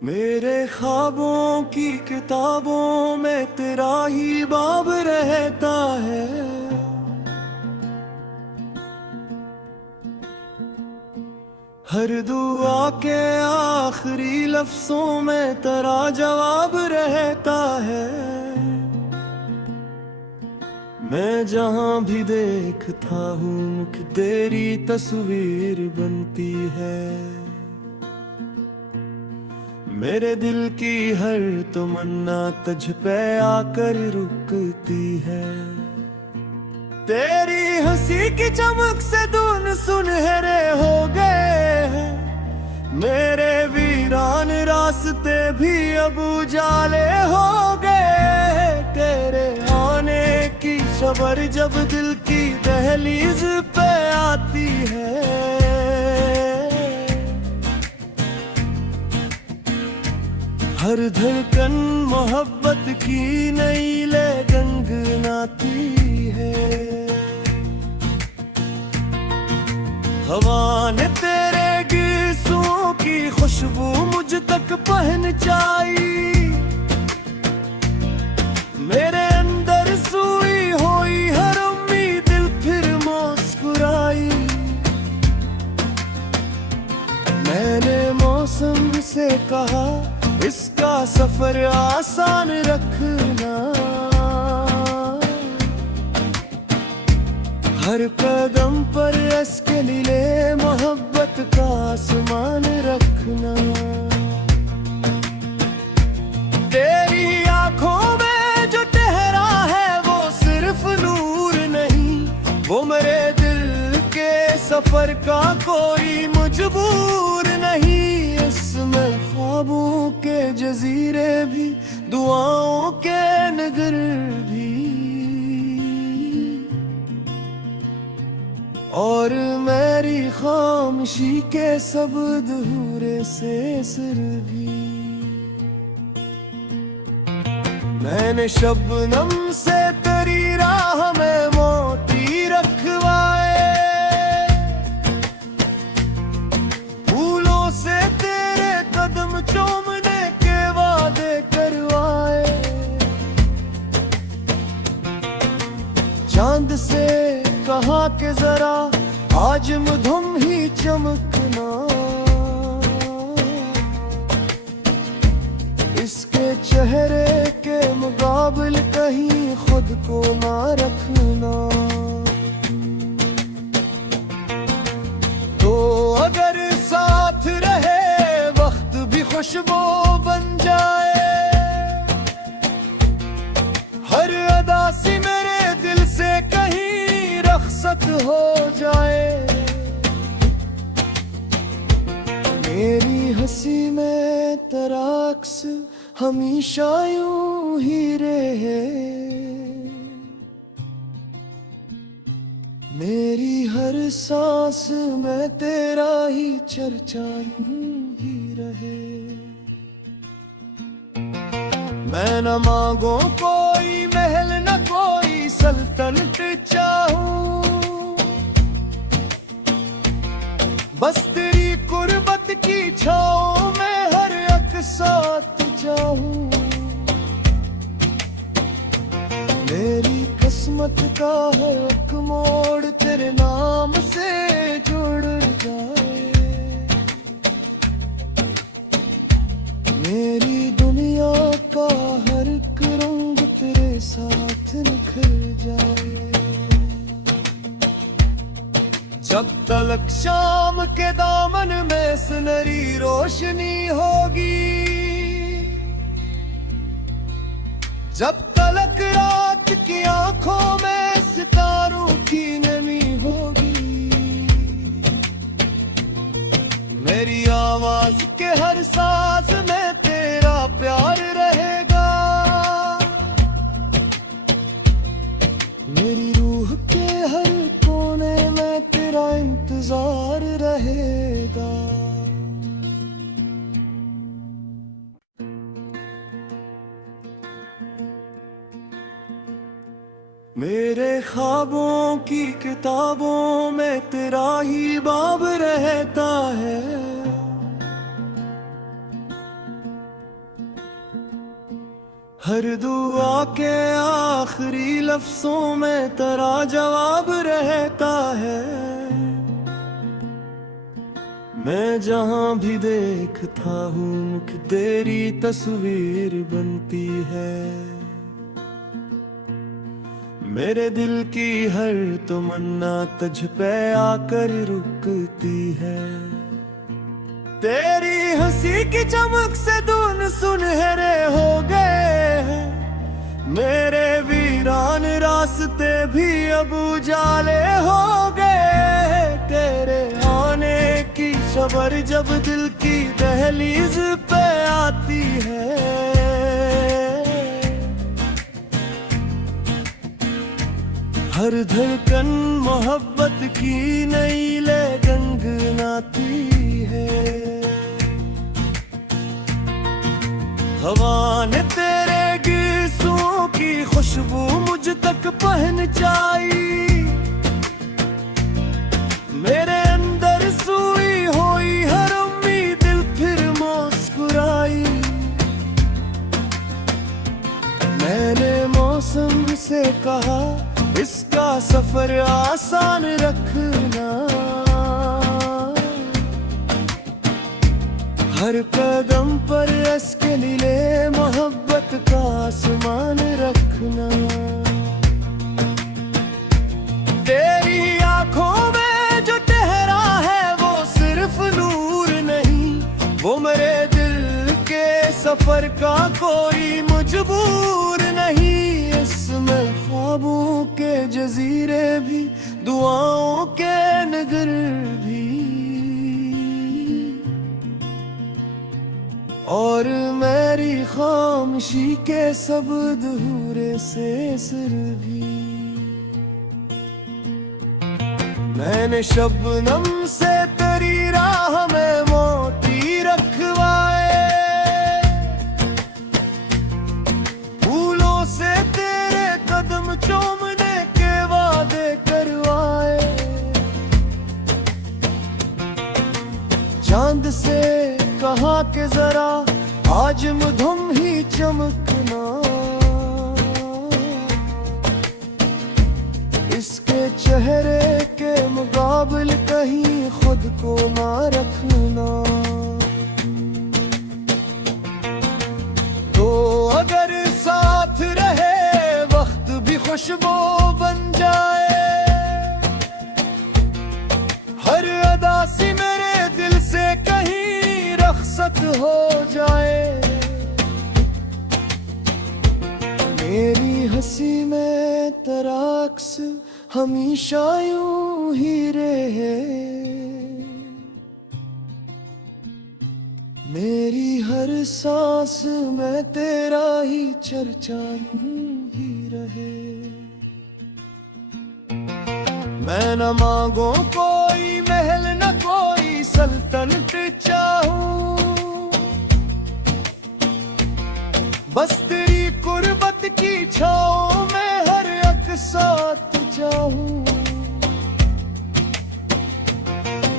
मेरे ख्वाबों की किताबों में तेरा ही बाब रहता है। हर दुआ के आखिरी लफ्जों में तेरा जवाब रहता है। मैं जहां भी देखता हूँ कि तेरी तस्वीर बनती है। मेरे दिल की हर तमन्ना तुझ पे आकर रुकती है। तेरी हंसी की चमक से दून सुनहरे हो गए हैं। मेरे वीरान रास्ते भी अब उजाले हो गए। तेरे आने की खबर जब दिल की दहलीज पे आती है। हर धड़कन मोहब्बत की नई ले गनगनाती है। हवा ने तेरे गिस्सों की खुशबू मुझ तक पहुंचाई। मेरे अंदर सोई हुई हर उम्मीद दिल फिर मुस्कुराई। मैंने मौसम से कहा इसका सफर आसान रखना। हर कदम पर इसके लिए मोहब्बत का आसमान रखना। तेरी आंखों में जो ठहरा है वो सिर्फ नूर नहीं, वो मेरे दिल के सफर का कोई मजबूर नहीं। इसमें ख्वाबों के जजीरे भी, दुआओं के नगर भी, और मेरी खामोशी के सब अधूरे से सिर भी। मैंने शबनम से तेरी राह में मोती रखवाए। फूलों से तेरे कदम चूमने के वादे करवाए। चांद से कहा कि जरा आज मधुम ही चमकना। इसके चेहरे के मुकाबले कहीं खुद को ना रखना। तो अगर साथ रहे वक्त भी खुशबू बन जाए। हर अदा सी मेरे दिल से कहीं रख्सत हो जाए। मेरी हंसी में तेरा अक्स हमेशा यूं ही रहे। मेरी हर सांस में तेरा ही चर्चा यूं ही रहे। मैं न मांगू कोई महल न कोई सल्तनत चाहूं। बस तेरी कुर्बत की छाओं में हर एक साथ जाऊं। मेरी किस्मत का हर एक मोड़ तेरे नाम से जुड़ जाए। मेरी दुनिया का हर एक रंग तेरे साथ निखर जाए। जब तलक शाम के दामन में सुनहरी रोशनी होगी। जब तलक रात की आंखों में सितारों की नमी होगी। मेरी आवाज के हर सांस में तेरा प्यार रहेगा। मेरी रूह के हर कोने में तेरा इंतजार रहेगा। मेरे ख्वाबों की किताबों में तेरा ही बाब रहता है। हर दुआ के आखिरी लफ्जों में तेरा जवाब रहता है। मैं जहां भी देखता हूँ कि तेरी तस्वीर बनती है। मेरे दिल की हर तमन्ना तुझ पे आकर रुकती है। तेरी हंसी की चमक से धुन सुनहरे हो गए हैं। मेरे वीरान रास्ते भी अब उजाले हो गए। तेरे आने की खबर जब दिल की दहलीज पे आती है। हर धड़कन मोहब्बत की नई लगन गुनगुनाती है। हवा ने तेरे गीतों की खुशबू मुझ तक पहुंचाई। मेरे अंदर सोई हुई हर उम्मीद दिल फिर मुस्कुराई। मैंने मौसम से कहा इसका सफर आसान रखना। हर कदम पर इसके नीले मोहब्बत का आसमान रखना। तेरी आंखों में जो ठहरा है वो सिर्फ नूर नहीं, वो मेरे दिल के सफर का कोई मजबूर नहीं। इसमें ख्वाबों के जजीरे भी, दुआओं के नगर भी, और मेरी खामोशी के सब अधूरे से सिर भी। मैंने शबनम से तेरी राह में मोती रखवाए। फूलों से तेरे कदम चूमने के वादे करवाए। चांद से कहा कि जरा आज मधुम ही चमकना। इसके चेहरे के मुकाबले कहीं खुद को ना रखना। तो अगर साथ रहे वक्त भी खुशबू बन जाए। हर अदा सी मेरे दिल से कहीं रख्सत हो जाए। मेरी हंसी में तेरा अक्स हमेशा यूं ही रहे। मेरी हर सांस में तेरा ही चर्चा यूं ही रहे। मैं न मांगू कोई महल न कोई सल्तनत चाहूं। बस तेरी कुर्बत की छाओ में हर एक साथ जाऊं।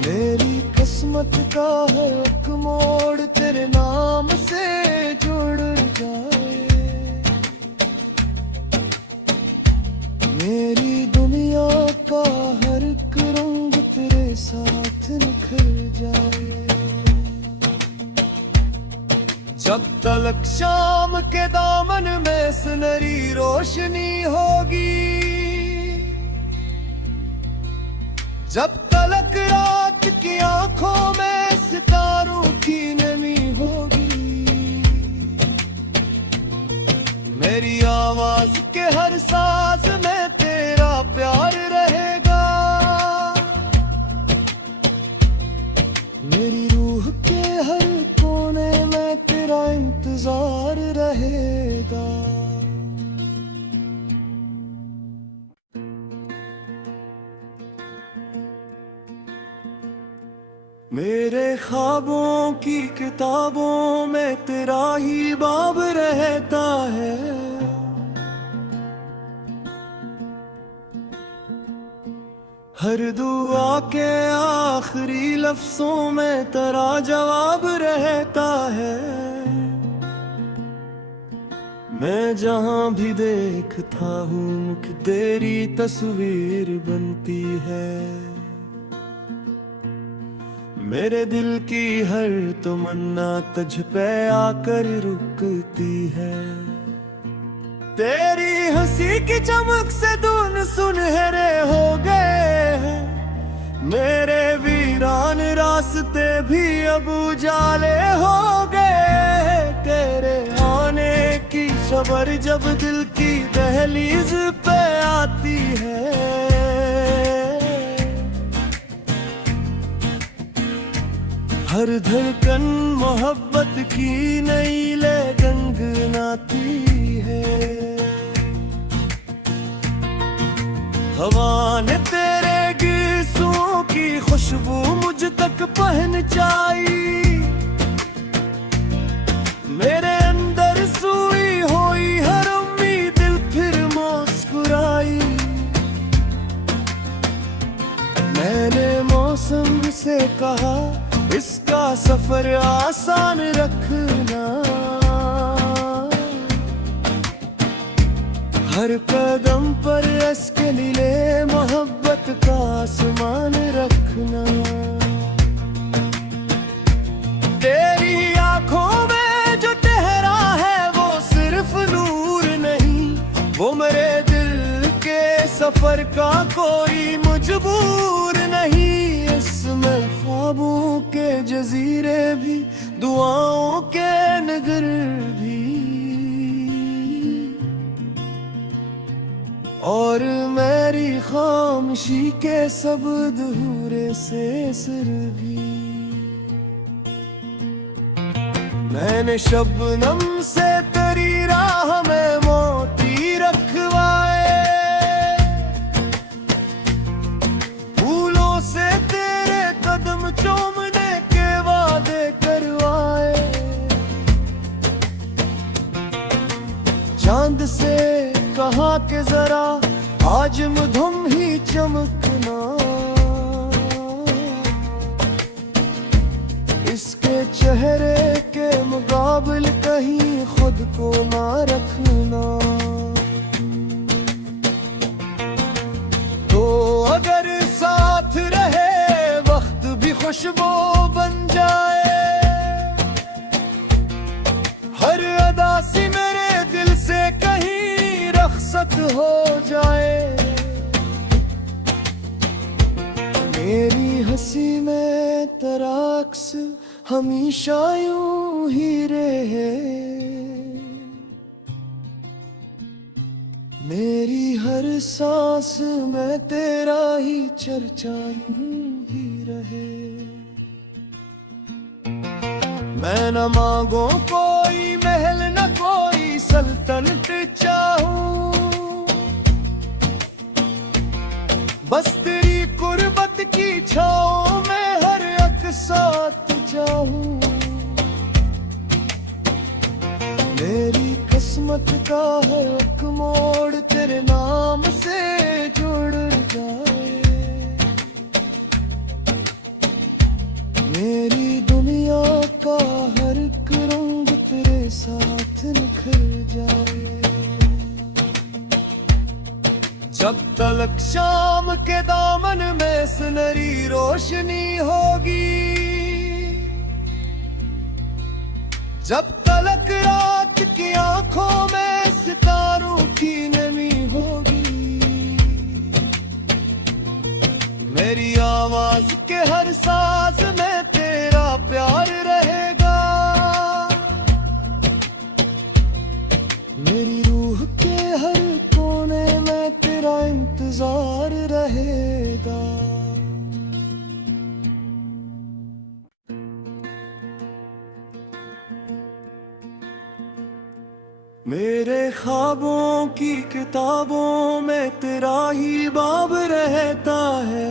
मेरी किस्मत का हर एक मोड़ तेरे नाम से जुड़ जाए। मेरी दुनिया का हर एक रंग तेरे साथ निखर जाए। जब तलक शाम के दामन में सुनहरी रोशनी होगी। जब तलक रात की आंखों में सितारों की नमी होगी। मेरी आवाज के हर साज में तेरा प्यार रहेगा। मेरी रूह के हर कोने में तेरा इंतजार रहेगा। मेरे ख्वाबों की किताबों में तेरा ही बाब रहता है। हर दुआ के आखिरी लफ्जों में तेरा जवाब रहता है। मैं जहां भी देखता हूँ मुख तेरी तस्वीर बनती है। मेरे दिल की हर तमन्ना तुझ पे आकर रुकती है। तेरी हंसी की चमक से दून सुनहरे हो गए हैं। मेरे वीरान रास्ते भी अब उजाले हो गए। तेरे आने की खबर जब दिल की दहलीज पे आती है, हर धड़कन मोहब्बत की नई ले गंगनाती है। हवा ने तेरे गीतों की खुशबू मुझ तक पहुंचाई। मेरे अंदर सोई हुई हर उम्मीद दिल फिर मुस्कुराई। मैंने मौसम से कहा इसका सफर आसान रखना। हर कदम पर इसके लिए मोहब्बत का आसमान रखना। तेरी आंखों में जो ठहरा है वो सिर्फ नूर नहीं, वो मेरे दिल के सफर का कोई मजबूर नहीं। इसमें ख्वाबों के जजीरे भी, दुआओं के नगर भी, और मेरी खामोशी के सब अधूरे से सिर भी। मैंने शबनम से तेरी राह में मोती रखवाए। फूलों से तेरे कदम चूमने के वादे करवाए। चांद से कहा कि जरा आज मधुम ही चमकना। इसके चेहरे के मुकाबले कहीं खुद को ना रखना। तो अगर साथ रहे वक्त भी खुशबू बन जाए। हर अदा सी मेरे दिल से कहीं रख्सत हो जाए। मेरी हंसी में तेरा अक्स हमेशा यूं ही रहे। मेरी हर सांस में तेरा ही चर्चा यूं ही रहे। मैं न मांगू कोई महल न कोई सल्तनत चाहूं, बस तेरी कुर्बत की छाओं में हर एक साथ जाऊं। मेरी किस्मत का है एक मोड़ तेरे नाम से जुड़ जाए। मेरी दुनिया का हर एक रंग तेरे साथ निखर जाए। जब तलक शाम के दामन में सुनहरी रोशनी होगी, जब तलक रात की आंखों में सितारों की नमी होगी। मेरी आवाज के हर साज में तेरा प्यार रहेगा। मेरी रूह के हर कोने में तेरा इंतजार रहेगा। मेरे ख्वाबों की किताबों में तेरा ही बाब रहता है।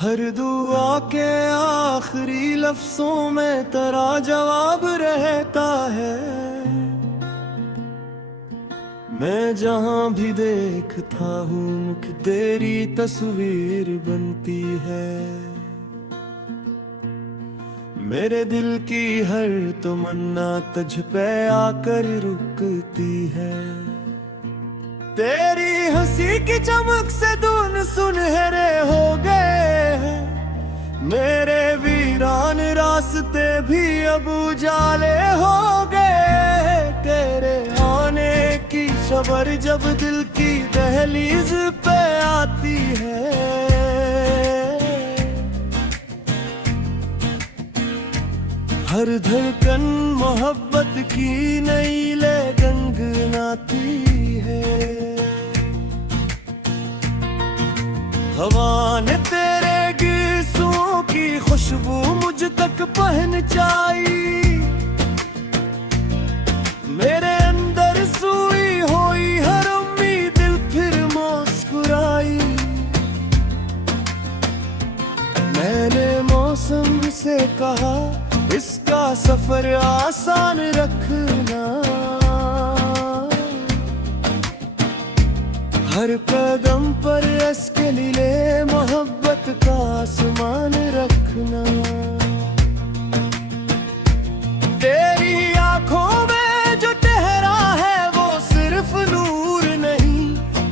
हर दुआ के आखिरी लफ्जों में तेरा जवाब रहता है। मैं जहां भी देखता हूँ मुख तेरी तस्वीर बनती है। मेरे दिल की हर तमन्ना तुझ पे आकर रुकती है। तेरी हंसी की चमक से दून सुनहरे हो गए हैं। मेरे वीरान रास्ते भी अब उजाले हो गए। तेरे आने की खबर जब दिल की दहलीज पे आती है, हर धड़कन मोहब्बत की नई लगन गुनगुनाती है। हवा ने तेरे गीतों की खुशबू मुझ तक पहुंचाई। मेरे अंदर सोई हुई हर उम्मीद दिल फिर मुस्कुराई। मैंने मौसम से कहा इसका सफर आसान रखना। हर कदम पर इसके लिए मोहब्बत का आसमान रखना। तेरी आंखों में जो ठहरा है वो सिर्फ नूर नहीं,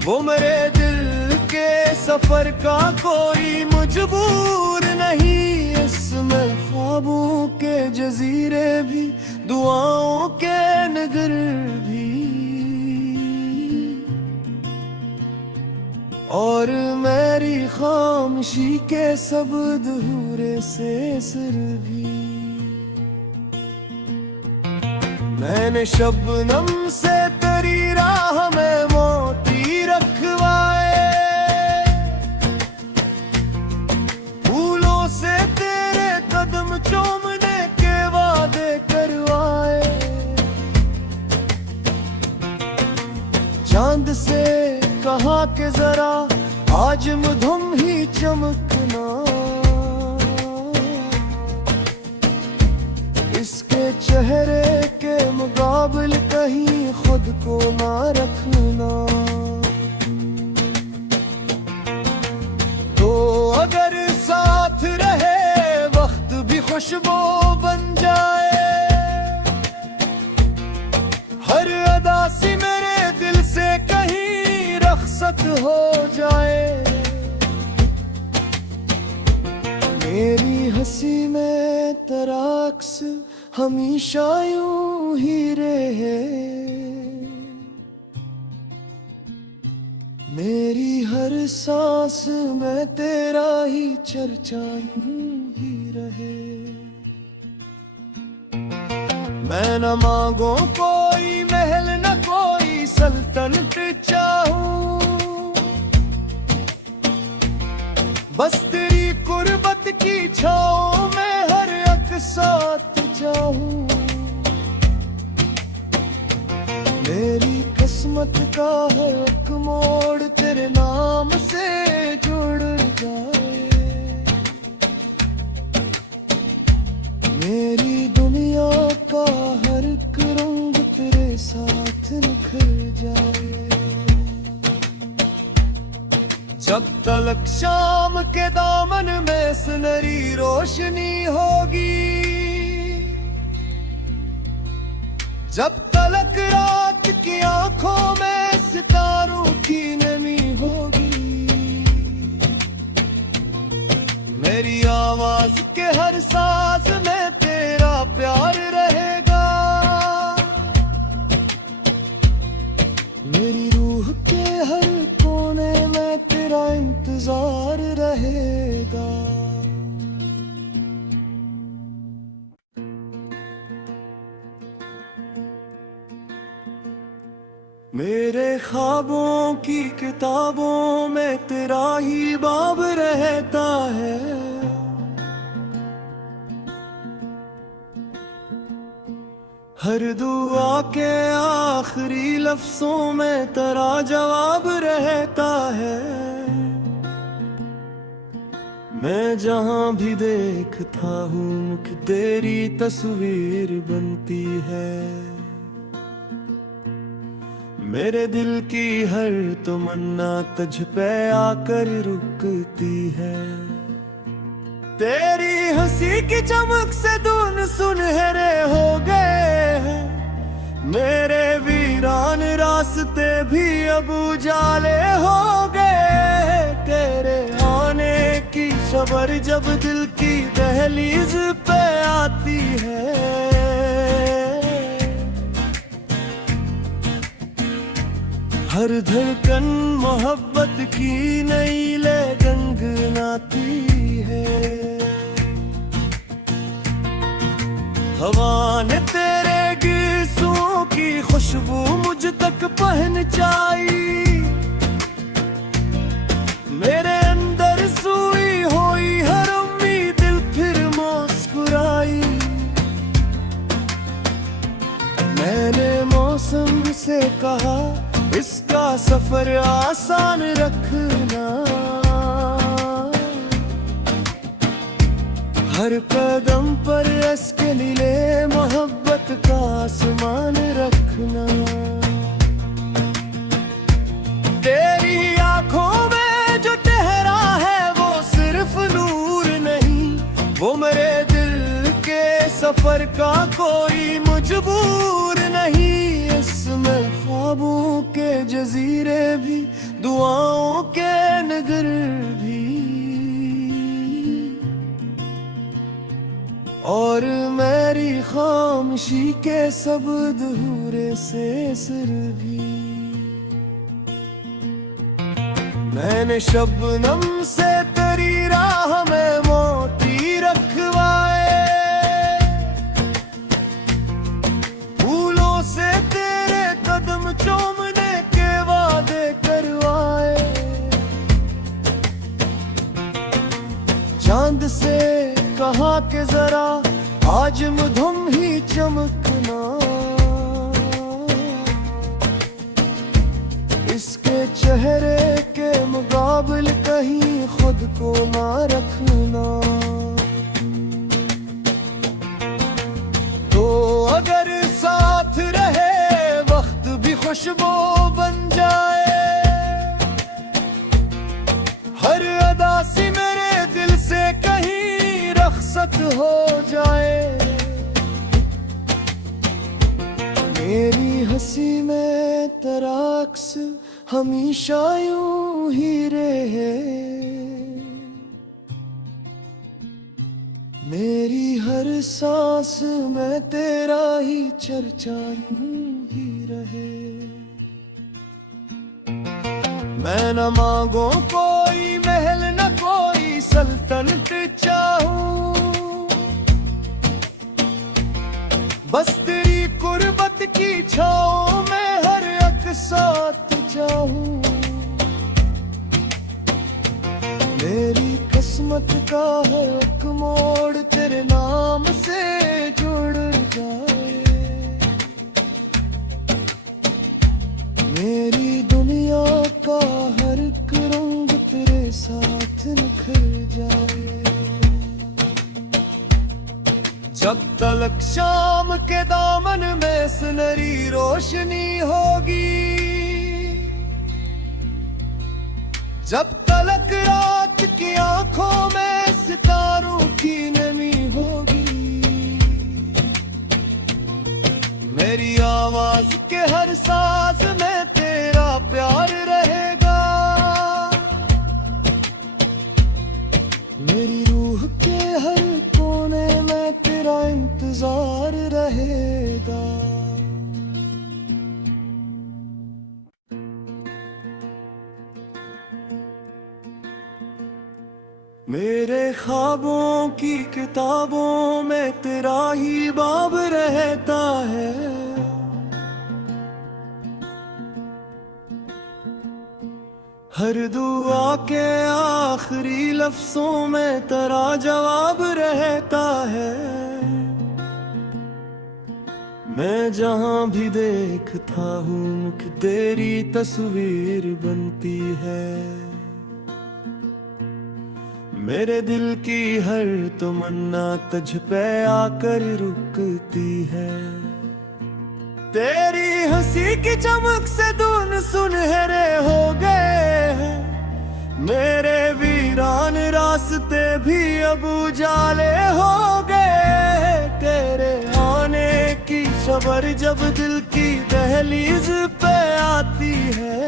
वो मेरे दिल के सफर का कोई मजबूर नहीं। इसमें ख्वाबों के जजीरे भी, दुआओं के नगर भी, और मेरी खामोशी के सब अधूरे से सर भी। मैंने शबनम से तेरी राह में मोती रखवाए। फूलों से तेरे कदम चूमने के वादे करवाए। चांद से कहा कि जरा आज मधुम ही चमकना। इसके चेहरे के मुकाबले कहीं खुद को ना रखना। तो अगर साथ रहे वक्त भी खुशबू बन जाए। हर अदा सी मेरे दिल से कहीं रख्सत हो जाए। मेरी हंसी में तेरा अक्स हमेशा यूं ही रहे। मेरी हर सांस में तेरा ही चर्चा यूं ही रहे। मैं न मांगू कोई महल न कोई सल्तनत चाहूं, बस तेरी कुर्बत की छाओं में हर एक साथ जाऊं। मेरी किस्मत का हर एक मोड़ तेरे नाम से जुड़ जाए। मेरी दुनिया का हर एक रंग तेरे साथ निखर जाए। जब तलक शाम के दामन में सुनहरी रोशनी होगी, जब तलक रात की आंखों में सितारों की नमी होगी। मेरी आवाज के हर सांस में तेरा प्यार रहेगा। मेरी रूह के हर कोने में तेरा इंतजार रहेगा। मेरे ख्वाबों की किताबों में तेरा ही बाब रहता है। हर दुआ के आखिरी लफ्जों में तेरा जवाब रहता है। मैं जहां भी देखता हूँ कि तेरी तस्वीर बनती है। मेरे दिल की हर तमन्ना तुझ पे आकर रुकती है। तेरी हंसी की चमक से दून सुनहरे हो गए हैं, मेरे वीरान रास्ते भी अब उजाले हो गए। तेरे आने की खबर जब दिल की दहलीज पे आती है, हर धड़कन मोहब्बत की नई ले गंगनाती है। हवा ने तेरे गीसों की खुशबू मुझ तक पहुंचाई, मेरे अंदर सोई हुई हर उम्मीद फिर मुस्कुराई। मैंने मौसम से कहा इसका सफर आसान रखना, हर कदम पर इसके लिए मोहब्बत का आसमान रखना। तेरी आंखों में जो ठहरा है वो सिर्फ नूर नहीं, वो मेरे दिल के सफर का कोई मजबूर नहीं। इसमें ख्वाबों के जजीरे भी, दुआओं के नगर भी, और मेरी खामोशी के सब अधूरे से सिर भी। मैंने शबनम से तेरी राह में मोती रखवाए, फूलों से तेरे कदम चूमने के वादे करवाए, चांद से कहा कि जरा आज मधुम ही चमकना, इसके चेहरे के मुकाबले कहीं खुद को ना रखना। तो अगर साथ रहे वक्त भी खुशबू बन जाए, हर अदा सी मेरे दिल से कहीं रख्सत हो जाए। मेरी हंसी में तेरा अक्स हमेशा यूं ही रहे, मेरी हर सांस में तेरा ही चर्चा यूं ही रहे। मैं न मांगू कोई महल न कोई सल्तनत चाहूं, बस तेरी कुर्बत की छाओं में हर एक साथ जाऊं। मेरी किस्मत का हर एक मोड़ तेरे नाम से जुड़ जाए, मेरी दुनिया का हर एक रंग तेरे साथ निखर जाए। जब तलक शाम के दामन में सुनहरी रोशनी होगी, जब तलक रात की आंखों में सितारों की नमी होगी, मेरी आवाज के हर साज में तेरा प्यार रहेगा, मेरी रूह के हर कोने में तेरा इंतजार रहेगा। मेरे ख्वाबों की किताबों में तेरा ही बाब रहता है, हर दुआ के आखिरी लफ्जों में तेरा जवाब रहता है। मैं जहां भी देखता हूँ कि तेरी तस्वीर बनती है, मेरे दिल की हर तमन्ना तुझ पे आकर रुकती है। तेरी हंसी की चमक से दून सुनहरे हो गए हैं, मेरे वीरान रास्ते रास्ते भी अब उजाले हो गए। तेरे आने की खबर जब दिल की दहलीज पे आती है,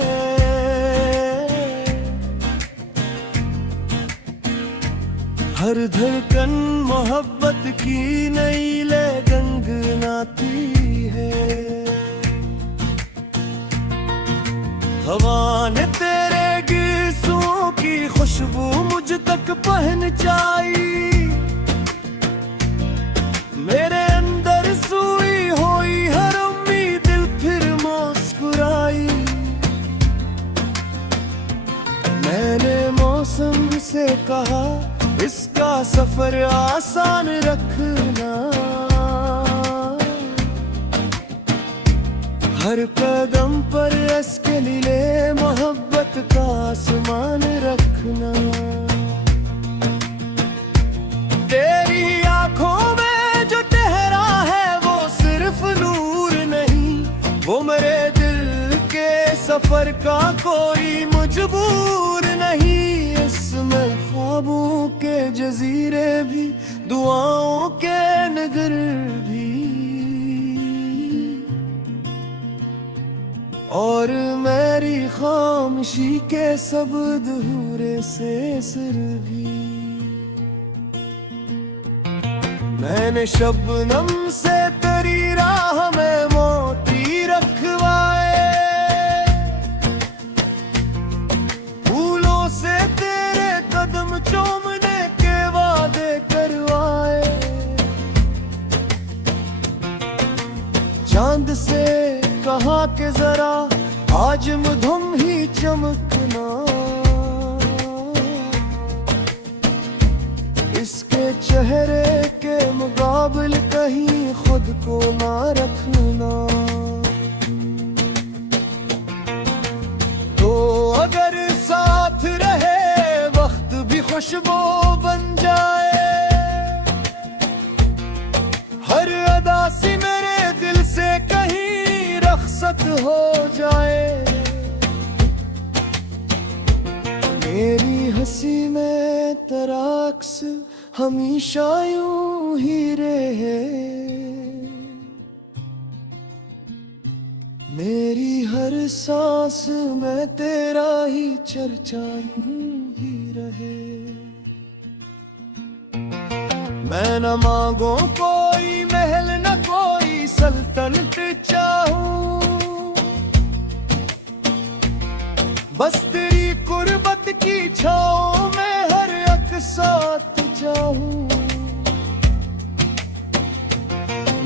हर धड़कन मोहब्बत की नई लगन गुनगुनाती है। हवा ने तेरे गिस्सों की खुशबू मुझ तक पहुंचाई, मेरे अंदर सोई हुई हर उम्मीद फिर मुस्कुराई। मैंने मौसम से कहा इसका सफर आसान रखना, हर कदम पर इसके लिए मोहब्बत का आसमान रखना। तेरी आंखों में जो ठहरा है वो सिर्फ नूर नहीं, वो मेरे दिल के सफर का कोई मजबूर नहीं। इसमें ख्वाबों के जजीरे भी, दुआओं के नगर भी, और मेरी खामोशी के सब अधूरे से सिर भी। मैंने शबनम से तेरी राह में मोती रखवाए, फूलों से तेरे कदम चूमने के वादे करवाए, चांद से कहा कि जरा आज मधुम ही चमकना, इसके चेहरे के मुकाबले कहीं खुद को ना रखना। तो अगर साथ रहे वक्त भी खुशबू बन जाए, हर अदा सी मेरे दिल से कहीं रख्सत हो जाए। मेरी हंसी में तेरा अक्स हमेशा यूं ही रहे, मेरी हर सांस में तेरा ही चर्चा यूं ही रहे। मैं न मांगू कोई महल न कोई सल्तनत चाहूं, बस तेरी कुर्बत की छाओं में हर एक साथ जाऊं।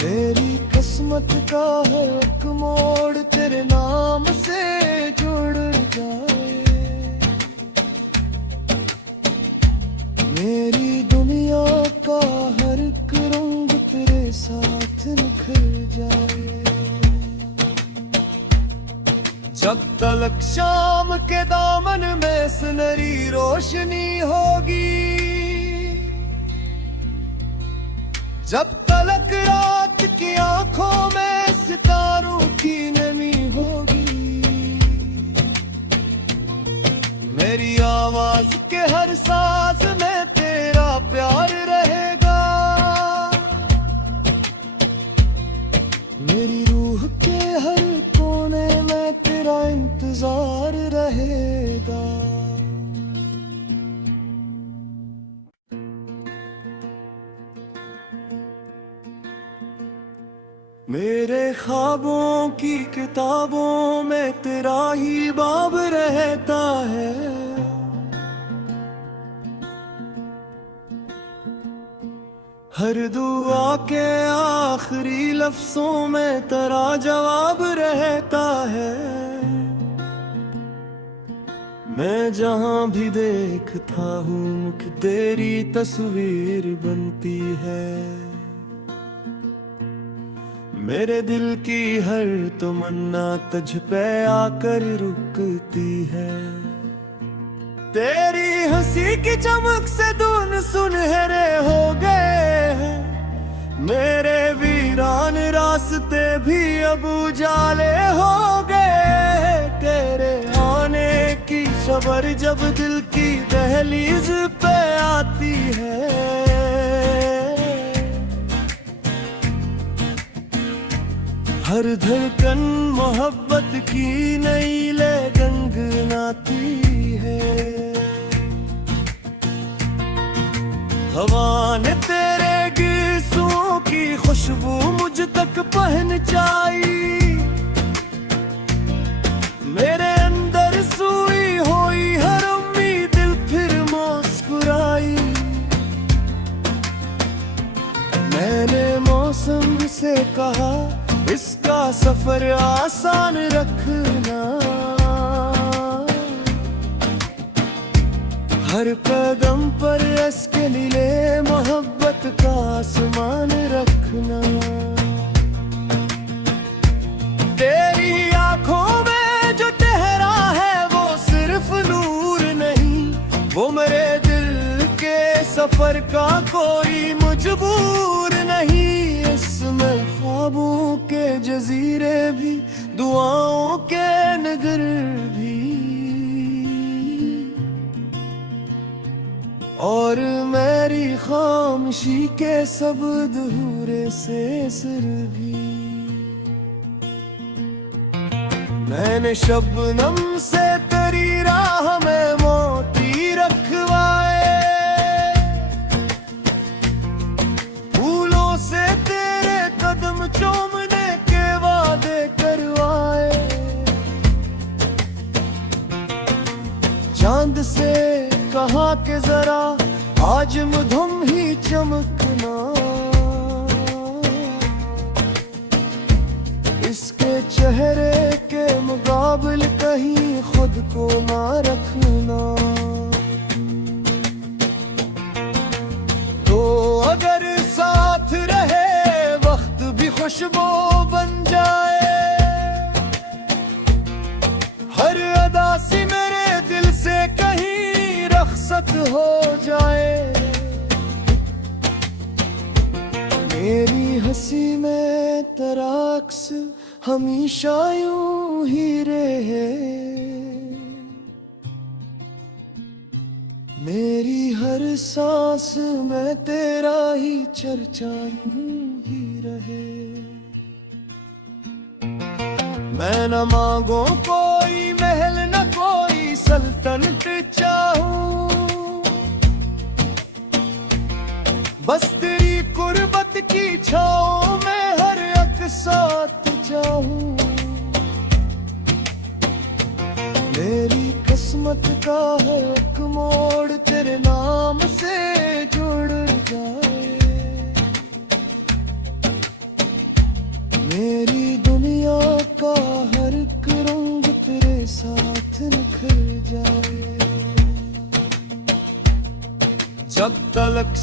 मेरी किस्मत का है एक मोड़ तेरे नाम से जुड़ जाए, मेरी दुनिया का हर एक रंग तेरे साथ निखर जाए। जब तलक शाम के दामन में सुनहरी रोशनी होगी, जब तलक रात की आंखों में सितारों की नमी होगी, मेरी आवाज के हर साज में तेरा प्यार रहेगा, मेरी रूह के हर कोने में तेरा इंतजार रहेगा। मेरे ख्वाबों की किताबों में तेरा ही बाब रहता है, हर दुआ के आखिरी लफ्जों में तेरा जवाब रहता है। मैं जहां भी देखता हूँ कि तेरी तस्वीर बनती है, मेरे दिल की हर तमन्ना तुझ पे आकर रुकती है। तेरी हंसी की चमक से दून सुनहरे हो गए हैं, मेरे वीरान रास्ते भी अब उजाले हो गए। तेरे आने की खबर जब दिल की दहलीज पे आती है, हर धड़कन मोहब्बत की नई ले गंगनाती है। हवा ने तेरे गिरसों की खुशबू मुझ तक पहुंचाई, मेरे अंदर सोई हुई हर उम्मीद दिल फिर मुस्कुराई। मैंने मौसम से कहा इसका सफर आसान रखना, हर कदम पर इसके नीले मोहब्बत का आसमान रखना। तेरी आंखों में जो ठहरा है वो सिर्फ नूर नहीं, वो मेरे दिल के सफर का कोई मजबूर नहीं। इसमें ख्वाबों के जजीरे भी, दुआओं के नगर भी, और मेरी खामोशी के सब अधूरे से सिर भी। मैंने शबनम से तेरी राह में मोती रखवाए, फूलों से तेरे कदम चूमने के वादे करवाए, चांद से कहा कि जरा आज मधुम ही चमकना, इसके चेहरे के मुकाबले कहीं खुद को ना रखना। तो अगर साथ रहे वक्त भी खुशबू बन जाए, हर अदा सी मेरे दिल से कहीं रखसत हो जाए। मेरी हंसी में तेरा अक्स हमेशा यूं ही रहे, मेरी हर सांस में तेरा ही चर्चा यूं ही रहे। मैं न मांगू कोई महल न कोई सल्तनत चाहूं, बस तेरी कुर्बत की छाओं में हर एक साथ जाऊं। मेरी किस्मत का हर एक मोड़ तेरे नाम से जुड़ जाए, मेरी दुनिया का हर एक रंग तेरे साथ निखर जाए। जब तक